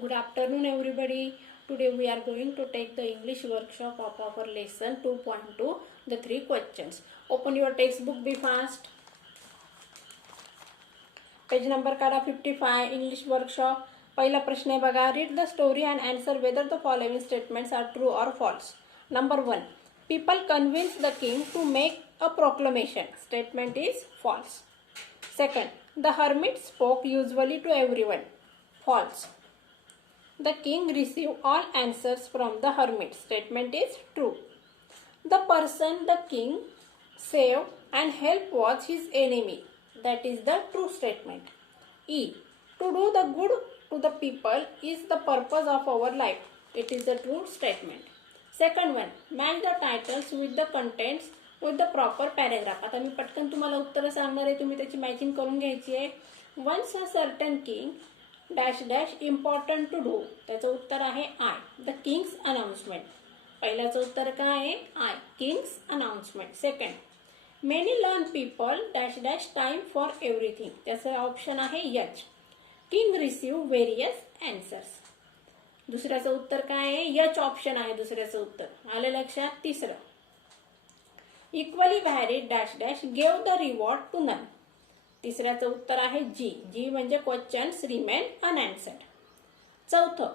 Good afternoon, everybody. Today we are going to take the English workshop of our lesson 2.2, the 3 questions. Open your textbook, be fast. Page number काढा 55, English workshop. पहिला प्रश्न आहे बघा. Read the story and answer whether the following statements are true or false. Number 1. People convinced the king to make a proclamation. Statement is false. Second, the hermit spoke usually to everyone. False. The king received all answers from the hermit. Statement is true. The person the king saved and helped was his enemy. That is the true statement. E. To do the good to the people is the purpose of our life. It is the true statement. Second one, match the titles with the contents with the proper paragraph. आता मी पटकन तुम्हाला उत्तर सांगणार आहे, तुम्ही त्याची matching करून घ्यायची आहे. Once a certain king dash dash important to do. त्याचं उत्तर आहे आय. The Kings announcement. पहिल्याचं उत्तर काय आहे? I. Kings announcement. Second, many learned people dash dash time for everything. त्याचं ऑप्शन आहे H. King receive various answers. दुसऱ्याचं उत्तर काय आहे? यच ऑप्शन आहे दुसऱ्याचं उत्तर. आलं लक्षात? तिसरं, equally varied dash dash gave the reward to none. तिसऱ्याचं उत्तर आहे जी. जी म्हणजे क्वेश्चन्स रिमेन अनआन्सर्ड. चौथं,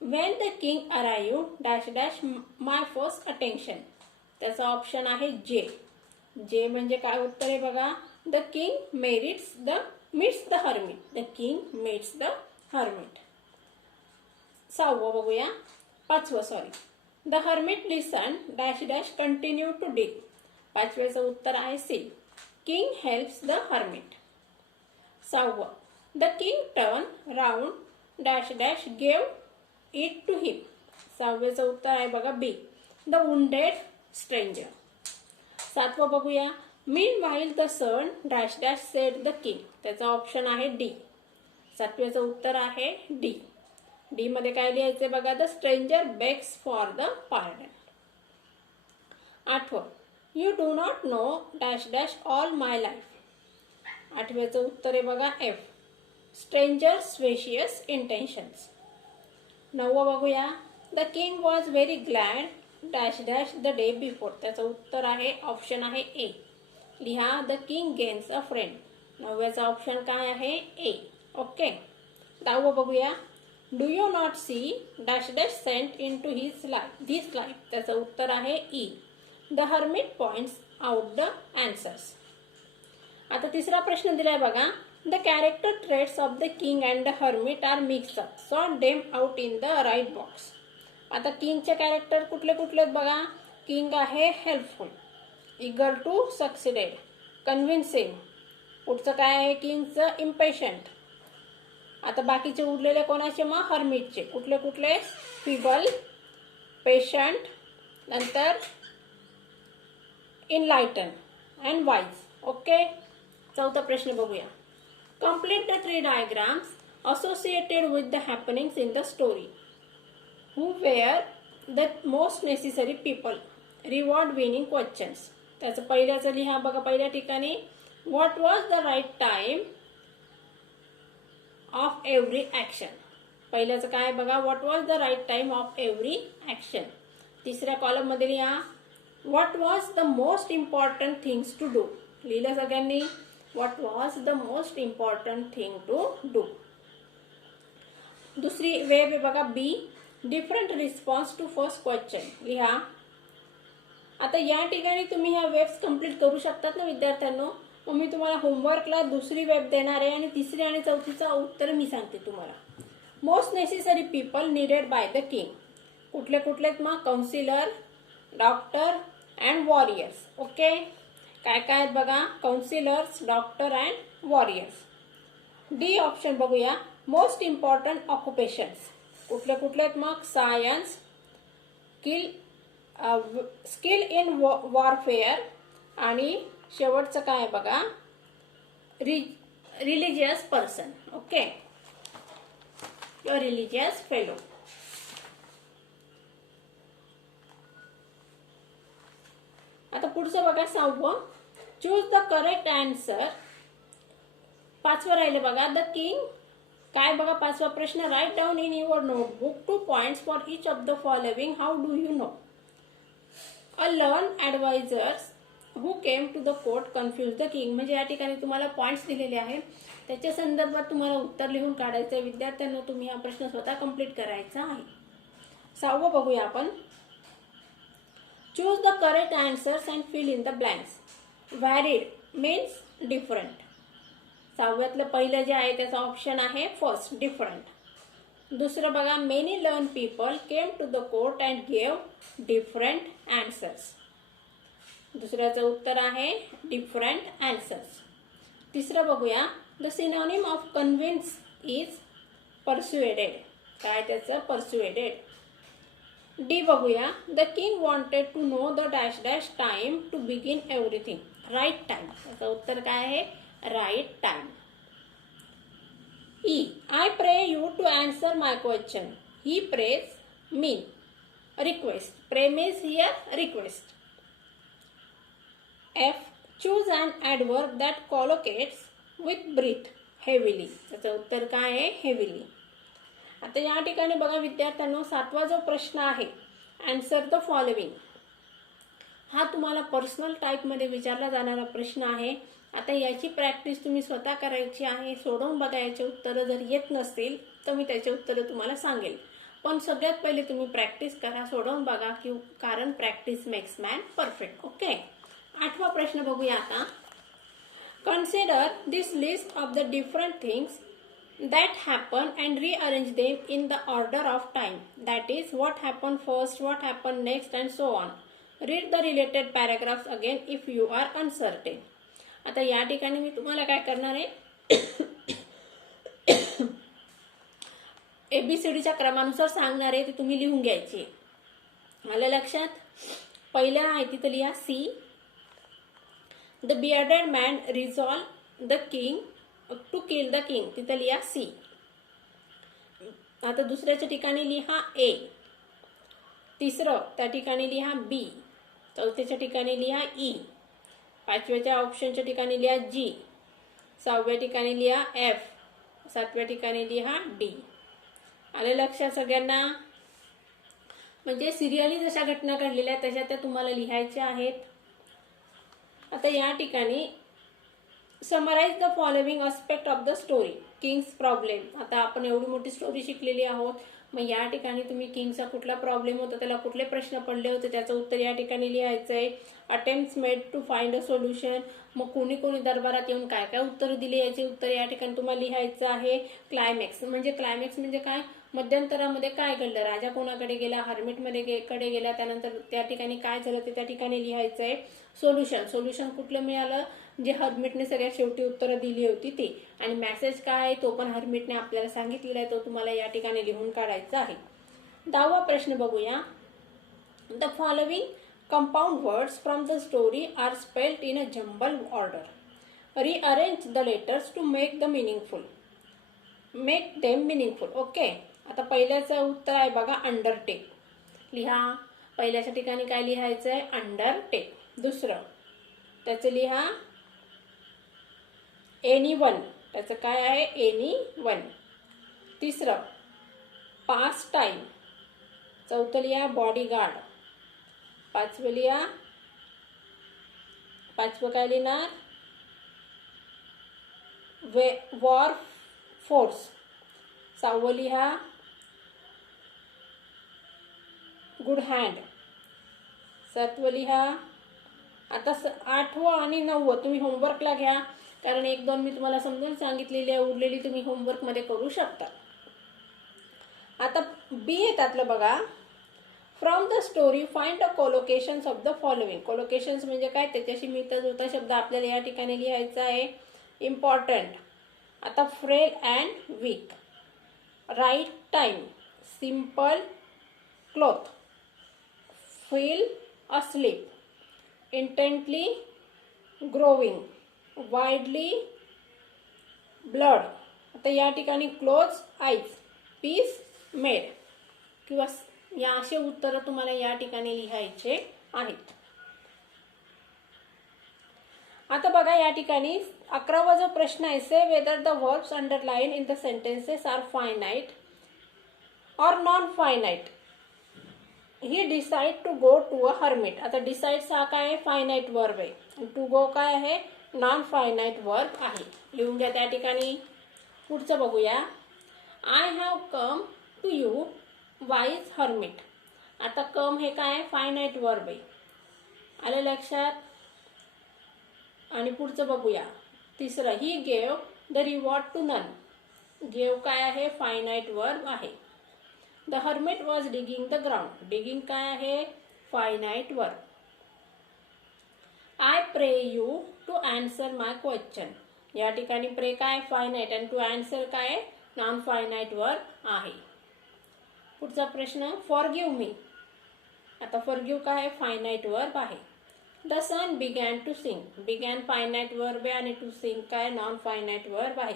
when the king arrive dash dash my first attention. त्याचा ऑप्शन आहे जे. जे म्हणजे काय उत्तर आहे बघा? The king meets the hermit. The king meets the hermit. सहावं बघूया. पाचवं, the hermit listen dash dash continue to dig. पाचव्याचं उत्तर आहे C. King helps the hermit. सहावं, the king turn round dash dash gave it to him. सहाव्याचं उत्तर आहे बघा बी. The wounded stranger. सातवं बघूया. Meanwhile the sun dash dash said the king. त्याचा ऑप्शन आहे डी. सातव्याचं उत्तर आहे डी. डी मध्ये काय लिहायचंय बघा? The stranger begs for the pardon. आठवं, you do not know dash dash all my life. आठव्याचं उत्तर आहे बघा एफ. Stranger specious intentions. नववं बघूया. The king was very glad dash dash the day before. त्याचं उत्तर आहे ऑप्शन आहे ए. लिहा the king gains a friend. नवव्याचा ऑप्शन काय आहे? ए. ओके. दहावं बघूया. Do you not see dash dash sent in to this life. त्याचं उत्तर आहे E. The hermit points out the answers. आता तिसरा प्रश्न दिलाय बघा. The character traits of the king and the hermit are mix up. Sort them out in the right box. आता किंगचे कॅरेक्टर कुठले कुठले आहेत बघा? किंग आहे helpful, eager to succeeded, convincing. पुढचं काय आहे? किंगचं इम्पेशंट. आता बाकीचे उरलेले कोणाचे मग? हर्मिटचे. कुठले कुठले? फिबल, पेशंट, नंतर इनलाइटन अँड वाईज. ओके. चौथा प्रश्न बघूया. Complete the 3 diagrams associated with the happenings in the story. Who were the most necessary people. Reward winning questions. त्याचं पहिल्याचं लिहा बघा. पहिल्या ठिकाणी what was the right time of every action. पहिल्याचं काय बघा? What was the right time of every action. तिसऱ्या कॉलम मध्ये लिहा what was the most important things to do. लिहिलं सगळ्यांनी? What was the most important thing to do. दुसरी वेब आहे बघा B. Different response to first question. लिहा. आता या ठिकाणी तुम्ही ह्या वेब्स कंप्लीट करू शकतात ना विद्यार्थ्यांनो. मग मी तुम्हाला होमवर्कला दुसरी वेब देणार आहे आणि तिसरी आणि चौथीचं उत्तर मी सांगते तुम्हाला. Most necessary people needed by the king. कुठले कुठलेत मग? Councillor, doctor and warriors. Okay. काय काय आहेत बघा? Councillors, doctor and warriors. D option बघूया. Most important occupations. कुठले कुठले आहेत मग? सायन्स, स्किल इन वॉरफेअर आणि शेवटचं काय बघा? Religious person. Okay. Your religious fellow. आता पुढचं बघा. सहावं, चूज द करेक्ट आन्सर. पाचवं राहिलं बघा. द किंग काय बघा पाचवा प्रश्न, write down in your notebook 2 points for each of the following, how do you know? A learned advisers who came to the court confuse the king. म्हणजे या ठिकाणी तुम्हाला पॉइंट्स दिलेले आहेत, त्याच्या संदर्भात तुम्हाला उत्तर लिहून काढायचं आहे. विद्यार्थ्यांना तुम्ही हा प्रश्न स्वतः कंप्लीट करायचा आहे. 6वं बघूया आपण. Choose the correct answers and fill in the blanks. Varied means different. 6व्यातलं पहिलं जे आहे त्याचा ऑप्शन आहे फर्स्ट, डिफरंट. दुसरं बघा, many learned people came to the court and gave different answers. दुसऱ्याचं उत्तर आहे डिफरंट आन्सर्स. तिसरं बघूया, the synonym of convince is persuaded. काय त्याचं? परस्युएडेड. डी बघूया, the king wanted to know the dash dash time to begin everything. Right time. त्याचं उत्तर काय आहे? Right time. E, I pray you to answer my question. He praise me. Request. Pray means here request. F, choose an adverb that collocates with breathe heavily. त्याचं उत्तर काय आहे? Heavily. आता या ठिकाणी बघा विद्यार्थ्यांनो, 7वा जो प्रश्न आहे, आन्सर द फॉलोइंग, हा तुम्हाला पर्सनल टाईपमध्ये विचारला जाणारा प्रश्न आहे. आता याची प्रॅक्टिस तुम्ही स्वतः करायची आहे. सोडवून बघायचे. उत्तरं जर येत नसतील तर मी त्याचे उत्तरं तुम्हाला सांगेल, पण सगळ्यात पहिले तुम्ही प्रॅक्टिस करा, सोडवून बघा, की कारण practice makes man perfect. Okay. 8वा प्रश्न बघूया आता. Consider this list of the different things that happen and rearrange them in the order of time. That is, what happened first, what happened next, and so on. Read the related paragraphs again if you are uncertain. आता या ठिकाणी मी तुम्हाला काय करणार आहे, ABCDच्या क्रमानुसार सांगणार आहे, ते तुम्ही लिहून घ्यायचे. आलं लक्षात? पहिलं आहे तिथं लिहा C. The bearded man resolve the king to kill the king. तिथं लिहा सी. आता दुसऱ्याच्या ठिकाणी लिहा ए. तिसरं त्या ठिकाणी लिहा बी. चौथ्याच्या ठिकाणी लिहा ई. 5व्याच्या ऑप्शनच्या ठिकाणी लिहा जी. 6व्या ठिकाणी लिहा एफ. 7व्या ठिकाणी लिहा डी. आले लक्षात सगळ्यांना? म्हणजे सिरियली जशा घटना घडलेल्या तशा त्या तुम्हाला लिहायच्या आहेत. आता या ठिकाणी summarise the following aspect of the story. King's problem. आता आपण एवढी मोठी स्टोरी शिकलेली आहोत, मग या ठिकाणी तुम्ही किंगचा कुठला प्रॉब्लेम होता, त्याला कुठले प्रश्न पडले होते, त्याचं उत्तर या ठिकाणी लिहायचं आहे. Attempts made to find a solution. मग कोणी कोणी दरबारात येऊन काय काय उत्तर दिले याचे उत्तर या ठिकाणी तुम्हाला लिहायचं आहे. क्लायमॅक्स म्हणजे काय? मध्यंतरामध्ये काय घडलं, राजा कोणाकडे गेला, हर्मिटमध्ये कडे गेला, त्यानंतर त्या ठिकाणी काय झालं ते त्या ठिकाणी लिहायचं आहे. सोल्युशन कुठलं मिळालं, जे हर्मिटने सगळ्यात शेवटी उत्तरं दिली होती ते. आणि मेसेज काय आहे तो पण हर्मिटने आपल्याला सांगितलेला आहे, तो तुम्हाला या ठिकाणी लिहून काढायचा आहे. 10वा प्रश्न बघूया. The following compound words from the story are spelled in a jumble order. Rearrange the letters to make them meaningful. Okay. आता पहिल्याचं उत्तर आहे बघा अंडरटेक. लिहा. पहिल्याच्या ठिकाणी काय लिहायचं आहे? अंडरटेक. दुसरं त्याचं लिहा एनीवन. त्याचं काय आहे? एनीवन. तिसरं पास्ट टाइम. चौथं लिहा बॉडीगार्ड. पाचवं काय लिहिणार? War force. 6वं लिहा गुड हँड. 7वं लिहा. आता 8वं आणि 9वं तुम्ही होमवर्कला घ्या, कारण 1-2 मी तुम्हाला समजून सांगितलेली आहे, उरलेली तुम्ही होमवर्कमध्ये करू शकता. आता बी आहे त्यातलं बघा. From the story find the collocations of the following. Collocations म्हणजे काय? त्याच्याशी मिळता जुळता शब्द आपल्याला या ठिकाणी लिहायचा आहे. इम्पॉर्टंट. आता frail and weak. Right time. Simple cloth. Feel asleep. Intently growing. Widely blood. आता या ठिकाणी क्लोज आईज. Piece made. किंवा या असे उत्तर तुम्हाला या ठिकाणी लिहायचे आहेत. आता बघा या ठिकाणी 11वा जो प्रश्न आहे, say whether the verbs underline in the sentences are finite or non finite. He decide to go to a hermit. आता डिसाइड्स हा काय आहे, फायनाइट वर्ब आहे. टू गो काय आहे, नॉन फायनाइट वर्ब आहे. लिहून घ्या त्या ठिकाणी. पुढचं बघूया. I have come to you wise hermit. आता कम हे काय, फायनाइट वर्ब आहे. आलं लक्षात. आणि पुढचं बघूया. तिसरं, he gave the reward to none. Gave काय आहे, फायनाइट वर्ब आहे. The hermit was digging the ground. Digging काय आहे, finite verb. I pray you to answer my question. या ठिकाणी प्रे काय, फायनाइट, आणि टू आन्सर काय, नॉन फायनाइट वर्ब आहे. पुढचा प्रश्न, फॉरगिव्ह मी. आता फॉरगिव्ह काय आहे, फायनाइट वर्ब आहे. The sun began to sing. Began finite verb आहे आणि टू सिंग काय, नॉन फायनाइट वर्ब आहे.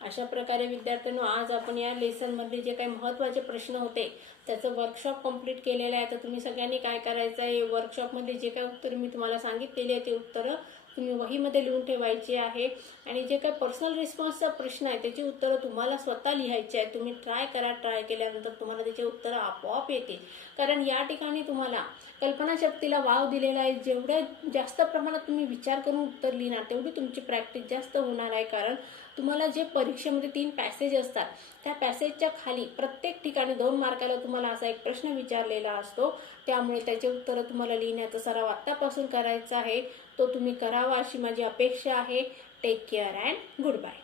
अशा प्रकारे विद्यार्थ्यांनो आज आपण या लेसनमध्ये जे काही महत्त्वाचे प्रश्न होते त्याचं वर्कशॉप कंप्लीट केलेलं आहे. तर तुम्ही सगळ्यांनी काय करायचं आहे, वर्कशॉपमध्ये जे काही उत्तरं मी तुम्हाला सांगितलेली आहे ते उत्तरं तुम्ही वहीमध्ये लिहून ठेवायची आहे. आणि जे काही पर्सनल रिस्पॉन्सचा प्रश्न आहे त्याची उत्तरं तुम्हाला स्वतः लिहायची आहे. तुम्ही ट्राय करा. ट्राय केल्यानंतर तुम्हाला त्याचे उत्तरं आपोआप येतील. कारण या ठिकाणी तुम्हाला कल्पनाशक्तीला वाव दिलेला आहे. जेवढ्या जास्त प्रमाणात तुम्ही विचार करून उत्तर लिहिणार तेवढी तुमची प्रॅक्टिस जास्त होणार आहे. कारण तुम्हाला जे परीक्षेमध्ये 3 पॅसेज असतात त्या पॅसेजच्या खाली प्रत्येक ठिकाणी 2 मार्काला तुम्हाला असा एक प्रश्न विचारलेला असतो. त्यामुळे त्याचे उत्तरं तुम्हाला लिहिण्याचा सराव आत्तापासून करायचा आहे. तो तुम्ही करावा अशी माझी अपेक्षा आहे. Take care and good bye.